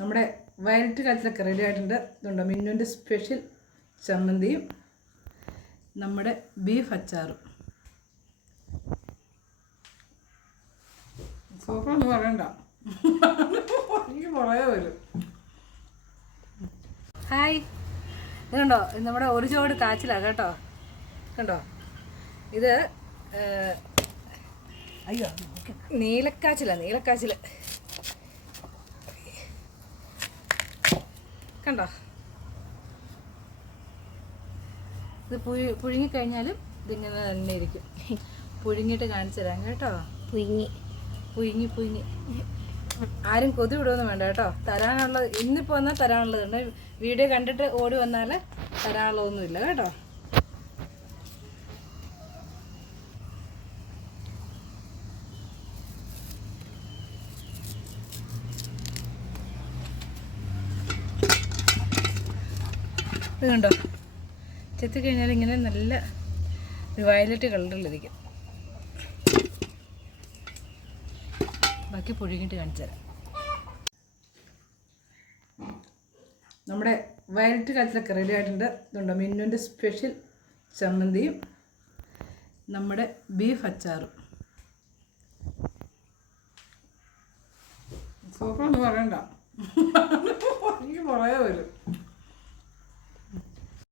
നമ്മുടെ violet കലത്തിലൊക്കെ ready ആയിട്ടുണ്ട്. ഇതുണ്ടോ മിന്നുവിൻ്റെ സ്പെഷ്യൽ ചമ്മന്തിയും നമ്മുടെ ബീഫ് അച്ചാറും. സൂപ്പറൊന്നും പറയണ്ട, എനിക്ക് കുറേ വരും. ഹായ്, ഇത് കണ്ടോ, ഇത് നമ്മുടെ ഒരു ചോട് കാച്ചിലാണ് കേട്ടോ. കണ്ടോ, ഇത് അയ്യോ നീലക്കാച്ചിലാണ്, നീലക്കാച്ചിൽ കണ്ടോ. ഇത് പുഴുങ്ങിക്കഴിഞ്ഞാലും ഇതിങ്ങനെ തന്നെ ഇരിക്കും. പുഴുങ്ങിയിട്ട് കാണിച്ചു തരാം കേട്ടോ. പുഴുങ്ങി ആരും കൊതി വിടുമൊന്നും വേണ്ട കേട്ടോ. തരാനുള്ളത് ഇന്നിപ്പോൾ വന്നാൽ തരാനുള്ളതുണ്ട്. വീഡിയോ കണ്ടിട്ട് ഓടി വന്നാൽ തരാനുള്ളതൊന്നുമില്ല കേട്ടോ. ഇത് കണ്ടോ, ചെത്തിക്കഴിഞ്ഞാൽ ഇങ്ങനെ നല്ല വയലറ്റ് കളറിലിരിക്കും. ബാക്കി പുഴുങ്ങിയിട്ട് കാണിച്ചു തരാം. നമ്മുടെ വയലറ്റ് കലത്തിലൊക്കെ റെഡി ആയിട്ടുണ്ട്. ഇതുണ്ടോ മിന്നുവിൻ്റെ സ്പെഷ്യൽ ചമ്മന്തിയും നമ്മുടെ ബീഫ് അച്ചാറും. സൂപ്പറൊന്നും പറയണ്ട, എനിക്ക് കുറേ വരും.